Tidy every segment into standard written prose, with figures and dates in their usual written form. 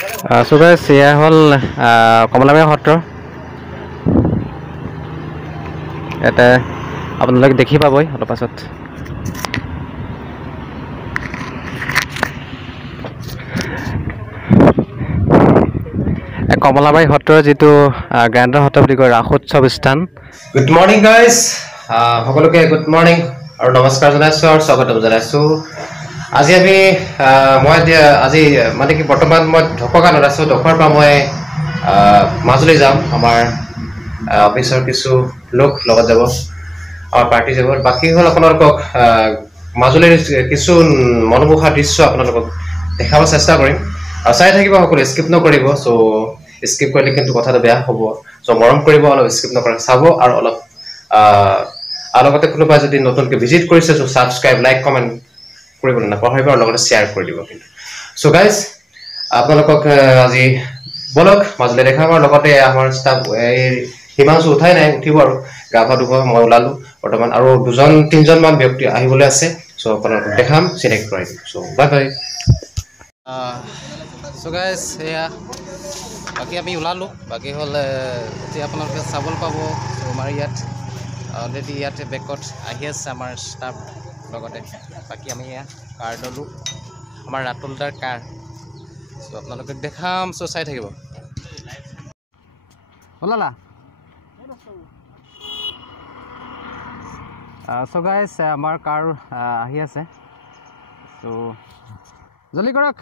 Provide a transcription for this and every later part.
So guys, এয়া হ'ল কমলাবাৰী সত্ৰ। এটা আপোনালোকে দেখি পাবই অলপ পাছত। কমলাবাৰী সত্ৰৰ যিটো গ্ৰেণ্ডাৰ সত্ৰ বুলি কয় ৰাসোৎসৱ স্থান। গুড মৰ্নিং গাইজ, সকলোকে গুড মৰ্নিং আৰু নমস্কাৰ জনাইছোঁ আৰু স্বাগতম জনাইছোঁ। আজি আমি আজি মানে কি বৰ্তমান মই ঢকুৱাখানাত আছোঁ। ঢকুৱাৰ পৰা মই মাজুলী যাম। আমাৰ অফিচৰ কিছু লোক লগত যাব, আমাৰ পাৰ্টি যাব। বাকী হ'ল আপোনালোকক মাজুলীৰ কিছু মনোমোহা দৃশ্য আপোনালোকক দেখাব চেষ্টা কৰিম আৰু চাই থাকিব সকলো, স্কিপ নকৰিব। চ' স্কিপ কৰিলে কিন্তু কথাটো বেয়া হ'ব। চ' মৰম কৰিব, অলপ স্কিপ নকৰে চাব আৰু অলপ লগতে কোনোবাই যদি নতুনকৈ ভিজিট কৰিছে চ' ছাবস্ক্ৰাইব, লাইক, কমেণ্ট কৰিবলৈ নাপাহৰিব আৰু লগতে শ্বেয়াৰ কৰি দিব কিন্তু। চ' গাইজ, আপোনালোকক আজি বলক মাজুলী দেখাম আৰু লগতে আমাৰ ষ্টাফ হিমাংশু উঠাই নাই, উঠিব আৰু গা পা ধুব। মই ওলালোঁ বৰ্তমান আৰু 2-3জনমান ব্যক্তি আহিবলৈ আছে। চ' আপোনালোকক দেখাম, চিলেক্ট কৰাই দিম। চ' বাই বাই। চ' গাইজ, এয়া বাকী আমি ওলালোঁ। বাকী হ'ল এতিয়া আপোনালোকে চাবলৈ পাব। চ' আমাৰ ইয়াত অলৰেডি ইয়াতে বেকত আহি আছে আমাৰ ষ্টাফ লগতে। বাকী আমি এয়া কাৰ ল'লোঁ, আমাৰ ৰাতুলদাৰ কাৰ। চ' আপোনালোকে দেখাম, চ' চাই থাকিব। ওলালা চ' গাইজ, আমাৰ কাৰ আহি আছে। চ' জলদি কৰক।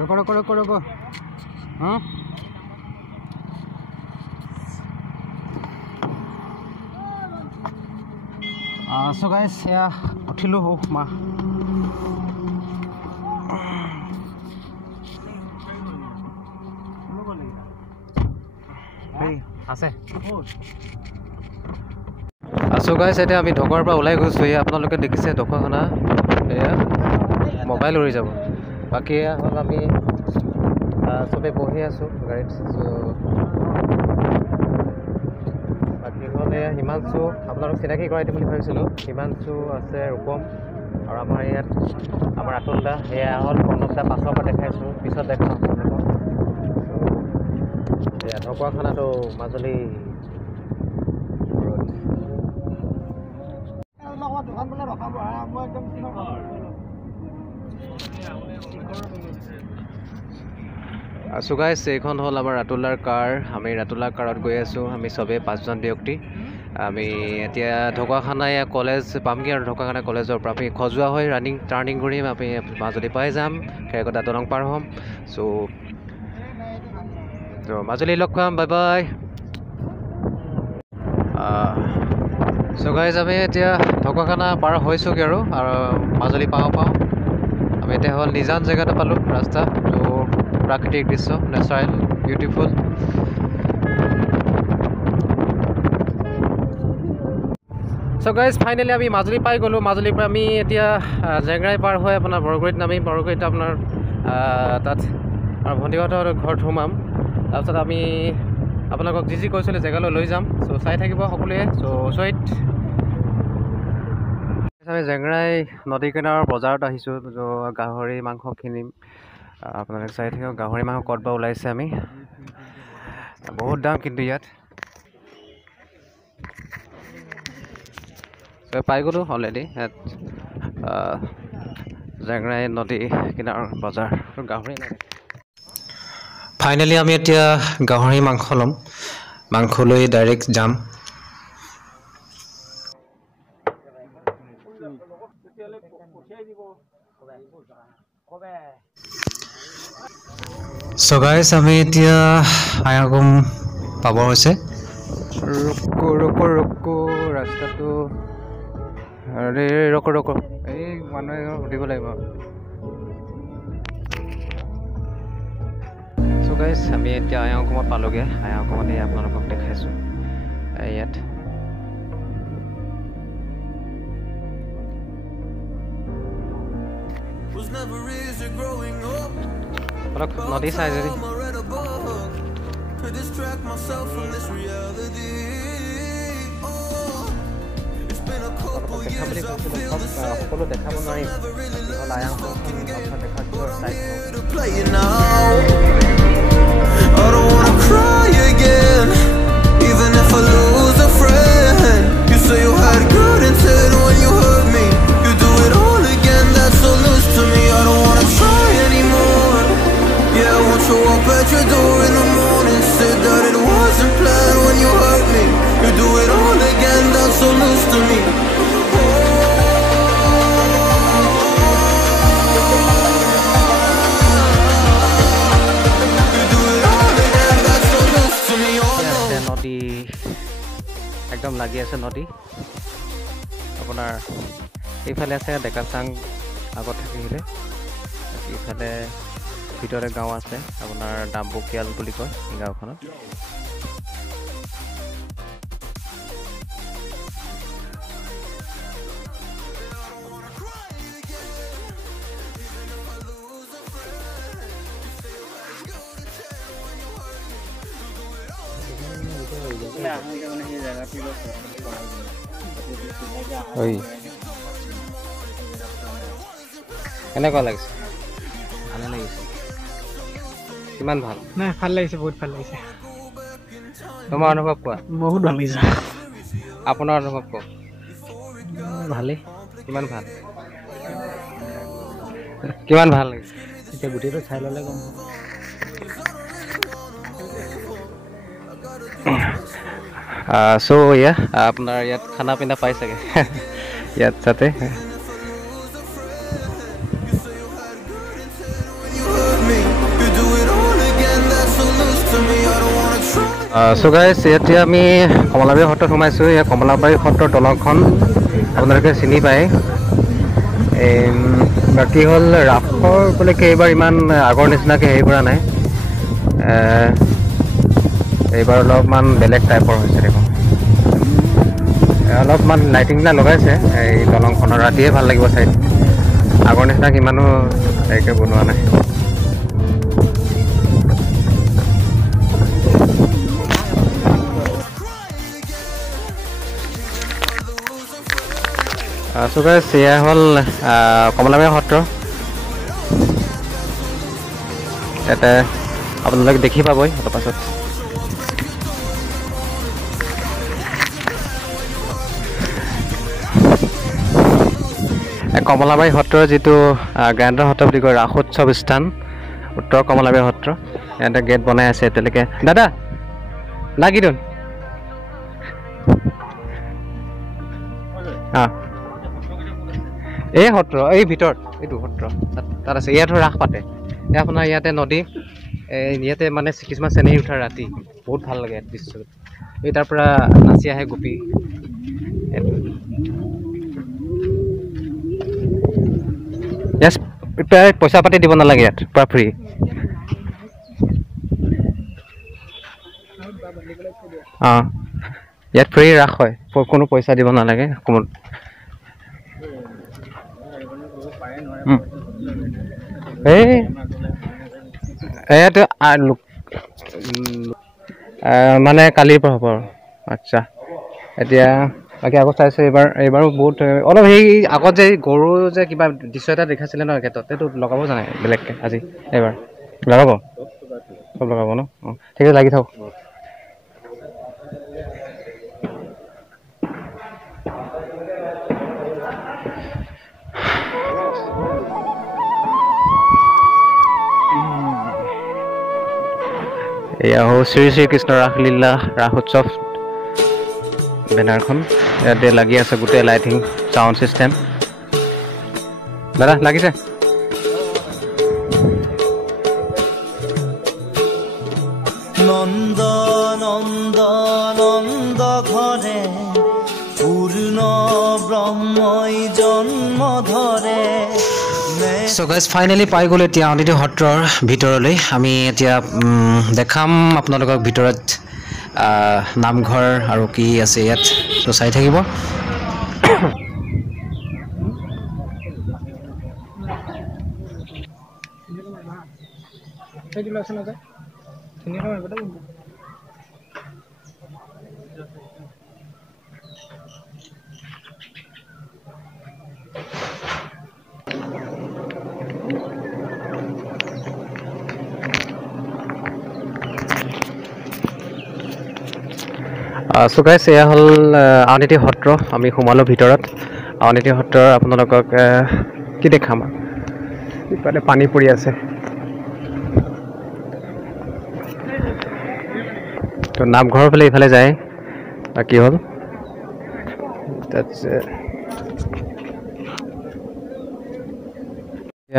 ৰ'ব চ' গাইজ, এয়া উঠিলোঁ মা। আছে চ' গাইজ, এতিয়া আমি ঢকুৱাৰ পৰা ওলাই গৈছোঁ। এয়া আপোনালোকে দেখিছে ঢকুৱাখানা, এয়া মোবাইল উৰি যাব। বাকী এয়া হ'ল আমি চবেই বহি আছোঁ গাড়ীত। বাকী হ'ল এয়া হিমাংশু, আপোনালোক চিনাকি কৰাই দিম বুলি ভাবিছিলোঁ। হিমাংশু আছে, ৰূপম আৰু আমাৰ ইয়াত আমাৰ ৰাতুলদা। এয়া হ'ল প্ৰণৱদা, পাছৰ পৰা দেখাইছোঁ, পিছত দেখাম আপোনালোকক। এয়া ঢকুৱাখানাটো মাজুলী চ' গাইজ, এইখন হ'ল আমাৰ ৰাতুলাৰ কাৰ। আমি ৰাতুলাৰ কাৰত গৈ আছোঁ। আমি চবেই 5জন ব্যক্তি। আমি এতিয়া ঢকুৱাখানা কলেজ পামগৈ আৰু ঢকুৱাখানা কলেজৰ পৰা আমি খজুৱা হৈ টাৰ্ণিং কৰিম। আমি মাজুলী পাই যাম, খেৰকটা দলং পাৰ হ'ম। চ' মাজুলী লগ পাম, বাই বাই। চ' গাইজ, আমি এতিয়া ঢকুৱাখানা পাৰ হৈছোঁগৈ আৰু মাজুলী পাওঁ। আমি এতিয়া হ'ল নিজান জেগাটো পালোঁ, ৰাস্তা। ত' প্ৰাকৃতিক দৃশ্য, নেচাৰেল, বিউটিফুল। চ' গাইজ, ফাইনেলি আমি মাজুলী পাই গ'লোঁ। মাজুলীৰ পৰা আমি এতিয়া জেংৰাই পাৰ হৈ আপোনাৰ বৰগুৰিত নামিম। বৰগুৰিত আপোনাৰ তাত আমাৰ ভণ্টিহঁতৰ ঘৰত সোমাম। তাৰপিছত আমি আপোনালোকক যি কৈছিলোঁ জেগালৈ লৈ যাম। চ' চাই থাকিব সকলোৱে। চ' আমি জেংৰাই নদী কিনাৰৰ বজাৰত আহিছোঁ। ত' গাহৰি মাংস কিনিম। আপোনালোকে চাই থাকিব গাহৰি মাংস ক'ত বা ওলাইছে। আমি বহুত দাম কিন্তু ইয়াত। পাই গ'লোঁ অলৰেডি ইয়াত জেংৰাই নদী কিনাৰৰ বজাৰ। গাহৰি নাই। ফাইনেলি আমি এতিয়া গাহৰি মাংস ল'ম। মাংস লৈ ডাইৰেক্ট যাম। চ' গাইজ, আমি এতিয়া আয়াগম পাব হৈছে। ৰকো ৰাস্তাটো ৰকো এই মানুহে সুধিব লাগিব। চ' গাইজ, আমি এতিয়া আয়াগমত পালোঁগৈ। আয়াগমতে আপোনালোকক দেখাইছোঁ ইয়াত। অলপ নদী চাই যদি দেখা বুলি কৈছিলোঁ সব সকলো দেখাব নোৱাৰিম বাকী হ'ল আয়াংখন অৰ্থ দেখা কিহৰ চাই I don't wanna cry again, even if I lose a friend. You say you had good intent when you hurt me. You do it all again, that's so loose to me. I don't wanna try anymore. Yeah, I want you up at your door in the morning. Said that it wasn't planned when you hurt me. You do it all again, that's so loose to me. নদী একদম লাগি আছে নদী আপোনাৰ এইফালে আছে ডেকাচাং আগত থাকিলে এইফালে ভিতৰে গাঁও আছে আপোনাৰ ডাম্বুকিয়াল বুলি কয় এই গাঁওখনত কেনেকুৱা লাগিছে ভালে লাগিছে কিমান ভাল নাই ভাল লাগিছে বহুত ভাল লাগিছে তোমাৰ অনুভৱ কোৱা বহুত ভাল লাগিছে আপোনাৰ অনুভৱ কওক ভালে কিমান ভাল কিমান ভাল লাগিছে এতিয়া গোটেইটো চাই ল'লে গম সো ইয়া আপোনাৰ ইয়াত খানা পিনা পাই চাগে ইয়াত তাতে সো গাইজ এতিয়া আমি কমলাবাৰী সত্ৰত সোমাইছোঁ ইয়াত কমলাবাৰী সত্ৰৰ দলংখন আপোনালোকে চিনি পায় বাকী হ'ল ৰাসৰ উপলক্ষে এইবাৰ ইমান আগৰ নিচিনাকৈ হেৰি কৰা নাই এইবাৰ অলপমান বেলেগ টাইপৰ হৈছে দেখোন অলপমান লাইটিং লগাইছে এই দলংখনৰ ৰাতিয়ে ভাল লাগিব চাই আগৰ নিচিনাকৈ ইমানো হেৰিকৈ বনোৱা নাই সো গাইজ এয়া হ'ল কমলাবাৰী সত্ৰ ইয়াতে আপোনালোকে দেখি পাবই অলপ পাছত কমলাবাৰী সত্ৰৰ যিটো গ্ৰেণ্ডৰ সত্ৰ বুলি কয় ৰাসোৎসৱ স্থান উত্তৰ কমলাবাৰী সত্ৰ ইয়াতে গেট বনাই আছে এতিয়ালৈকে দাদা লাগি দিওঁ এই সত্ৰ এই ভিতৰত এইটো সত্ৰ তাত আছে ইয়াতো ৰাস পাতে আপোনাৰ ইয়াতে নদী ইয়াতে মানে কিছুমান চেনেহী উঠাৰ ৰাতি বহুত ভাল লাগে দৃশ্য এই তাৰ পৰা নাচি আহে গোপী ইয়াত প্ৰায় পইচা পাতি দিব নালাগে ইয়াত পুৰা ফ্ৰী ইয়াত ফ্ৰী ৰাস হয় কোনো পইচা দিব নালাগে এইটো মানে কালিৰ পৰা হ'ব আৰু আচ্ছা এতিয়া বাকী আগত চাইছোঁ এইবাৰো বহুত অলপ সেই আগত যে গৰু যে কিবা দৃশ্য এটা দেখাইছিলে ন ক্ষেত্ৰত সেইটো লগাব জানে বেলেগকৈ আজি এইবাৰ লগাব চব লগাব ন অঁ ঠিক আছে লাগি থাকক এয়া হ'ল শ্ৰী শ্ৰীকৃষ্ণ ৰাসলীলা ৰাস উৎসৱ বেনাৰখন ইয়াতে লাগি আছে গোটেই লাইটিং চাউণ্ড চিষ্টেম দাদা লাগিছে নন্দ নন্দ নন্দ ঘৰে পূৰ্ণ ব্ৰহ্মই জন্ম ধৰে সো গাইজ ফাইনেলি পাই গ'লো এতিয়া আউনীআটী সত্ৰৰ ভিতৰলৈ আমি এতিয়া দেখাম আপোনালোকক ভিতৰত নামঘৰ আৰু কি আছে ইয়াত তো চাই থাকিব সো গাইছ এয়া হ'ল আউনীআটী সত্ৰ আমি সোমালোঁ ভিতৰত আউনীআটী সত্ৰৰ আপোনালোকক কি দেখাম ইফালে পানী পৰি আছে তো নামঘৰৰ ফালে ইফালে যায় বাকী হ'ল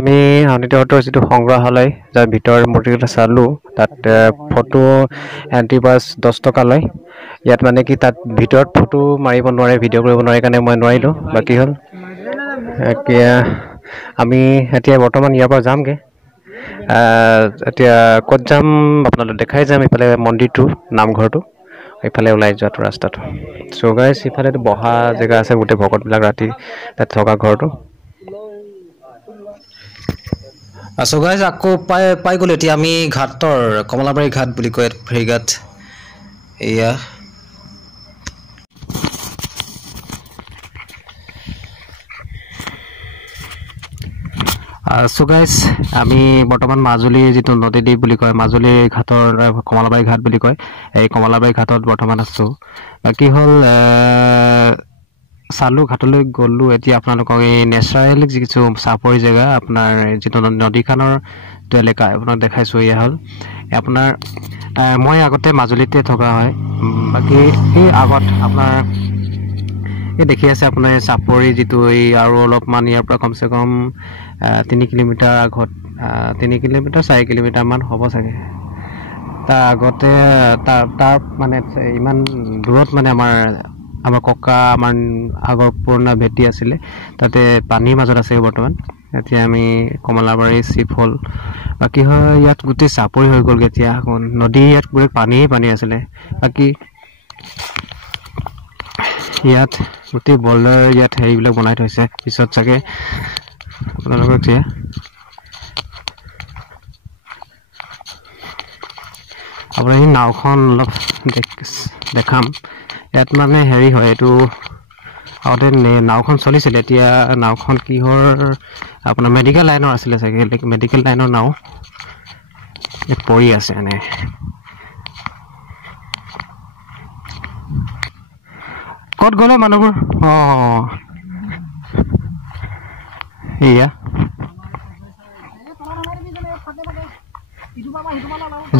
আমি আউনীআটী সত্ৰৰ যিটো সংগ্ৰহালয় যাৰ ভিতৰৰ মূৰ্তিকেইটা চালোঁ তাত ফটো এণ্ট্ৰি পাছ 10 টকা লয় ইয়াত মানে কি তাত ভিতৰত ফটো মাৰিব নোৱাৰে ভিডিঅ' কৰিব নোৱাৰে কাৰণে মই নোৱাৰিলোঁ বাকী হ'ল এতিয়া আমি এতিয়া বৰ্তমান ইয়াৰ পৰা যামগৈ এতিয়া ক'ত যাম আপোনালোক দেখাই যাম ইফালে মন্দিৰটো নামঘৰটো ইফালে ওলাই যোৱাটো ৰাস্তাটো চ' গাইছ ইফালেতো বহা জেগা আছে গোটেই ভকতবিলাক ৰাতি তাত থকা ঘৰটো চ' গাইছ আকৌ পাই গ'লোঁ এতিয়া আমি ঘাটৰ কমলাবাৰী ঘাট বুলি কয় ফেৰীঘাট এয়া চ' গাইছ আমি বৰ্তমান মাজুলীৰ যিটো নদীদ্বীপ বুলি কয় মাজুলীৰ ঘাটৰ কমলাবাৰী ঘাট বুলি কয় এই কমলাবাৰী ঘাটত বৰ্তমান আছোঁ বাকী হ'ল চালোঁ ঘাটলৈ গ'লোঁ এতিয়া আপোনালোকক এই নেচাৰেল কিছু চাপৰি জেগা আপোনাৰ যিটো নদীখনৰ যিটো এলেকা আপোনাক দেখাইছোঁ এয়া হ'ল আপোনাৰ মই আগতে মাজুলীতে থকা হয় বাকী এই আগত আপোনাৰ এই দেখি আছে আপোনাৰ চাপৰি যিটো এই আৰু অলপমান ইয়াৰ পৰা কমচে কম 3 কিলোমিটাৰ আগত 3 কিলোমিটাৰ 4 কিলোমিটাৰমান হ'ব চাগে তাৰ আগতে তাৰ মানে ইমান দূৰত মানে আমাৰ ককা আমাৰ আগৰ পুৰণা ভেটি আছিলে তাতে পানীৰ মাজত আছে বৰ্তমান এতিয়া আমি কমলাবাৰী চিপ হ'ল বাকী হয় ইয়াত গোটেই চাপৰি হৈ গ'লগৈ এতিয়া নদী ইয়াত গোটেই পানী আছিলে বাকী ইয়াত গোটেই বল্ডাৰ ইয়াত হেৰিবিলাক বনাই থৈছে পিছত চাগে আপোনালোকক এতিয়া আপোনাৰ এই নাওখন অলপ দেখাম ইয়াত মানে হেৰি হয় এইটো আগতে নাওখন চলিছিলে এতিয়া নাওখন কিহৰ আপোনাৰ মেডিকেল লাইনৰ আছিলে চাগে মেডিকেল লাইনৰ নাও পৰি আছে এনে ক'ত গ'লে মানুহবোৰ এয়া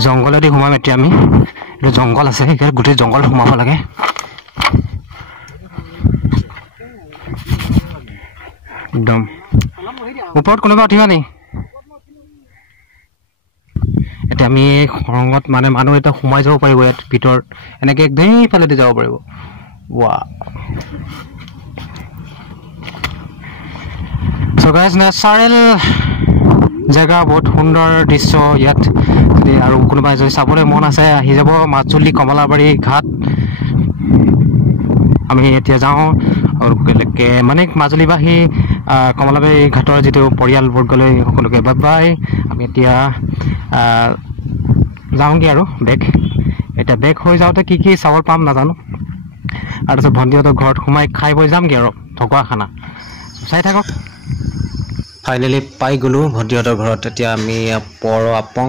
জংঘলেদি সোমাম এতিয়া আমি এইটো জংঘল আছে সেইকাৰণে গোটেই জংঘল সোমাব লাগে একদম ওপৰত কোনোবা উঠিবা নি এতিয়া আমি খৰঙত মানে মানুহ এতিয়া সোমাই যাব পাৰিব ইয়াত ভিতৰত এনেকৈ একদম ইফালেদি যাব পাৰিব ৱা চ' গাইজ নেচাৰেল জেগা বহুত সুন্দৰ দৃশ্য ইয়াত আৰু কোনোবাই যদি চাবলৈ মন আছে আহি যাব মাজুলী কমলাবাৰী ঘাট আমি এতিয়া যাওঁ আৰু মানে মাজুলীবাসী কমলাবাৰী ঘাটৰ যিটো পৰিয়ালবৰ্গলৈ সকলোকে বাই বাই আমি এতিয়া যাওঁগৈ আৰু এতিয়া বেক হৈ যাওঁতে কি চাব পাম নাজানো আৰু তাৰপিছত ভণ্টিহঁতৰ ঘৰত সোমাই খাই বৈ যামগৈ আৰু ঢকুৱা খানা চাই থাকক ফাইনেলি পাই গ'লোঁ ভণ্টিহঁতৰ ঘৰত এতিয়া আমি পৰ আপং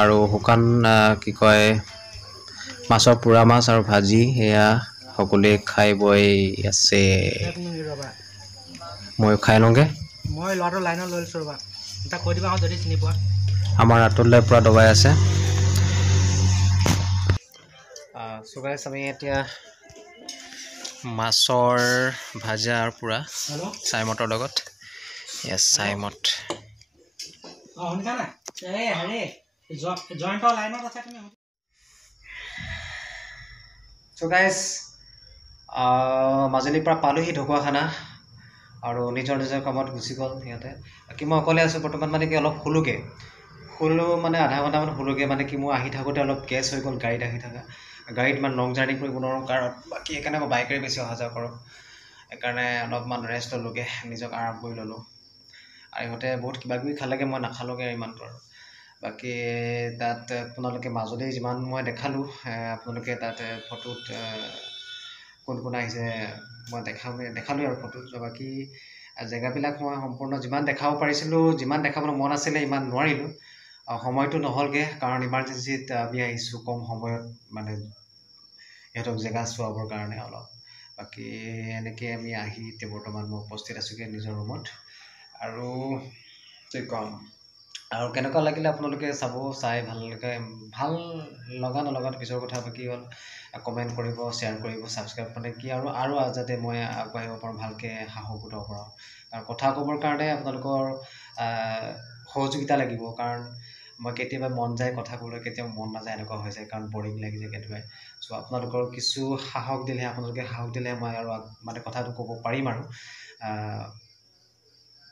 আৰু শুকান কি কয় মাছৰ পোৰা মাছ আৰু ভাজি সেয়া সকলোৱে খাই বৈ আছে মই খাই লওঁগৈ মই ল'ৰাটো লাইনত লৈ লৈছোঁ ৰ'বা এটা কৈ দিবা যদি চিনি পোৱা আমাৰ ৰাতুললৈ পূৰা দবাই আছে চ' গাইছ আমি এতিয়া মাছৰ ভাজা আৰু পূৰা চাইমতৰ লগত য়েছ চাইমত চ' গাইছ মাজুলীৰ পৰা পালোহি ঢকুৱাখানা আৰু নিজৰ কামত গুচি গ'ল সিহঁতে কি মই অকলে আছোঁ বৰ্তমান মানে কি অলপ শুলোঁ মানে আধা ঘণ্টামান শুলোগৈ মানে কি মোৰ আহি থাকোঁতে অলপ গেছ হৈ গ'ল গাড়ীত আহি থকা গাড়ীত ইমান লং জাৰ্ণি কৰিব নোৱাৰোঁ কাৰণ বাকী সেইকাৰণে মই বাইকেৰে বেছি অহা যোৱা কৰোঁ সেইকাৰণে অলপমান ৰেষ্ট ল'লোগৈ নিজক আৰাম কৰি ল'লোঁ আৰু ইহঁতে বহুত কিবাকিবি খালেগৈ মই নাখালোগৈ ইমানটো আৰু বাকী তাত আপোনালোকে মাজুলী যিমান মই দেখালোঁ আপোনালোকে তাত ফটোত কোন আহিছে মই দেখালোঁ আৰু ফটোত বাকী জেগাবিলাক মই সম্পূৰ্ণ যিমান দেখাব পাৰিছিলোঁ যিমান দেখাবলৈ মন আছিলে ইমান নোৱাৰিলোঁ সময়টো নহ'লগৈ কাৰণ ইমাৰ্জেঞ্চিত আমি আহিছোঁ কম সময়ত মানে ইহঁতক জেগা চোৱাবৰ কাৰণে অলপ বাকী এনেকৈ আমি আহি এতিয়া বৰ্তমান মই উপস্থিত আছোগৈ নিজৰ ৰুমত আৰু কি ক'ম আৰু কেনেকুৱা লাগিলে আপোনালোকে চাব চাই ভাল লগা নলগাত পিছৰ কথা বাকী হ'ল কমেণ্ট কৰিব শ্বেয়াৰ কৰিব ছাবস্ক্ৰাইব মানে কি আৰু যাতে মই আগবাঢ়িব পাৰোঁ ভালকৈ সাহস গোটাব পাৰোঁ কাৰণ কথা ক'বৰ কাৰণে আপোনালোকৰ সহযোগিতা লাগিব কাৰণ মই কেতিয়াবা মন যায় কথা ক'বলৈ কেতিয়াবা মন নাযায় এনেকুৱা হৈ যায় কাৰণ বৰিং লাগি যায় কেতিয়াবা চ' আপোনালোকৰ কিছু আপোনালোকে সাহস দিলেহে মই আৰু মানে কথাটো ক'ব পাৰিম আৰু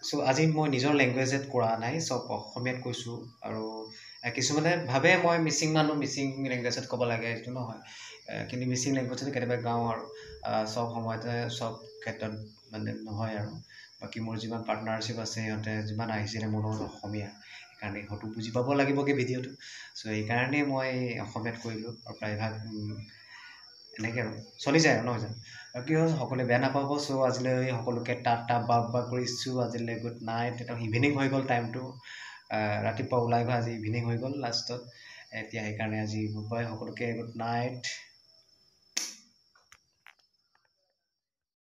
চ' আজি মই নিজৰ লেংগুৱেজত কৰা নাই চব অসমীয়াত কৈছোঁ আৰু কিছুমানে ভাবে মই মিচিং লেংগুৱেজত ক'ব লাগে এইটো নহয় কিন্তু মিচিং লেংগুৱেজত কেতিয়াবা গাওঁ আৰু চব সময়তে চব ক্ষেত্ৰত মানে নহয় আৰু বাকী মোৰ যিমান পাৰ্টনাৰশ্বিপ আছে সিহঁতে যিমান আহিছিলে মোৰ লগত অসমীয়া সেইকাৰণে হয়তো বুজি পাব লাগিবগৈ ভিডিঅ'টো চ' সেইকাৰণেই মই অসমীয়াত কৰিলোঁ আৰু প্ৰায়ভাগ এনেকৈ আৰু চলি যায় আৰু নহয় জানো বাকী হ'ল সকলোৱে বেয়া নাপাব চ' আজিলৈ সকলোকে টাটা বা কৰিছোঁ আজিলৈ গুড নাইট এটা ইভিনিং হৈ গ'ল টাইমটো ৰাতিপুৱা ওলাই গৈ আজি ইভিনিং হৈ গ'ল লাষ্টত এতিয়া সেইকাৰণে আজি গুড বাই সকলোকে গুড নাইট